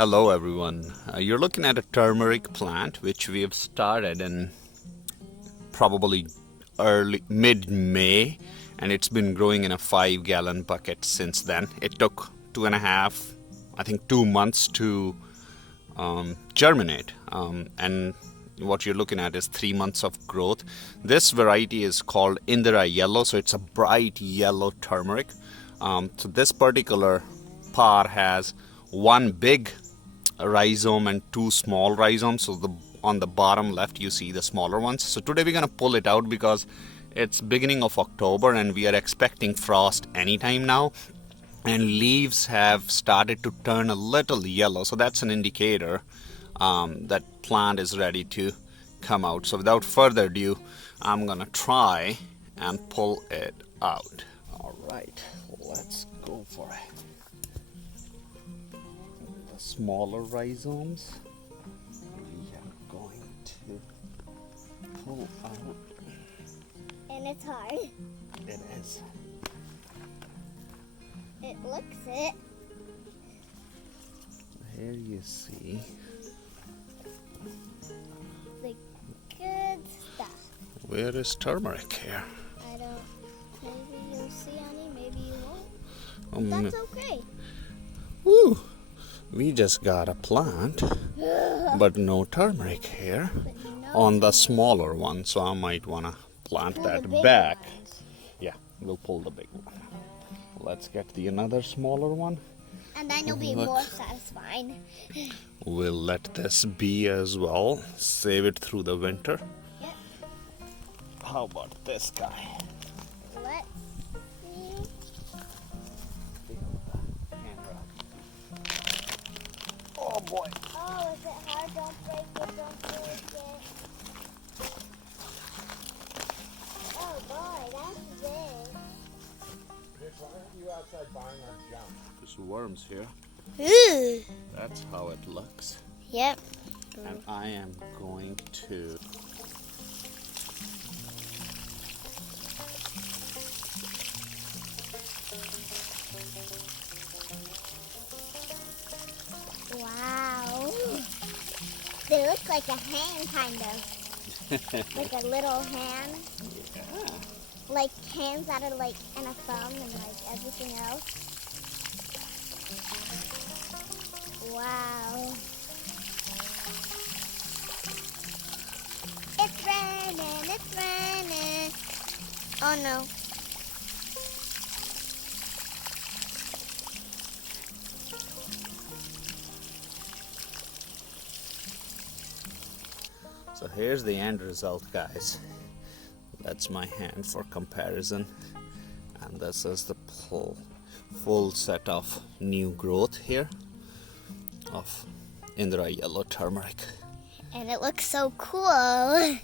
Hello everyone. You're looking at a turmeric plant which we have started in probably early mid-May, and it's been growing in a 5-gallon bucket since then. It took 2.5, I think 2 months to germinate, and what you're looking at is 3 months of growth. This variety is called Indira Yellow, so it's a bright yellow turmeric. So this particular par has one big rhizome and two small rhizomes. So on the bottom left you see the smaller ones. So today we're gonna pull it out because it's beginning of October and we are expecting frost anytime now, and leaves have started to turn a little yellow, so that's an indicator that plant is ready to come out. So without further ado, I'm gonna try and pull it out. All right, let's go for it. The smaller rhizomes we are going to pull out. And it's hard. It is. It looks it. Here you see The good stuff. where is turmeric here. I don't. Maybe you'll see any, maybe you won't. Um, That's okay. Woo! We just got a plant, but no turmeric here But no on the smaller one, so I might want to plant Pull the that big back. ones. Yeah, we'll pull the big one. Let's get the another smaller one. And then you'll be Look. more satisfying. We'll let this be as well. Save it through the winter. Yep. How about this guy? Let's see. Oh boy. Oh, is it hard? Don't break it. Don't break it. Oh boy, that's big. Why aren't you outside buying our junk? There's worms here. Ooh. That's how it looks. Yep. And I am going to Wow. They look like a hand, kind of. Like a little hand. yeah. Like hands that are like and a thumb and like everything else. Wow. It's raining, it's raining. Oh no. So here's the end result, guys. That's my hand for comparison, and this is the full set of new growth here of Indira Yellow turmeric. And it looks so cool.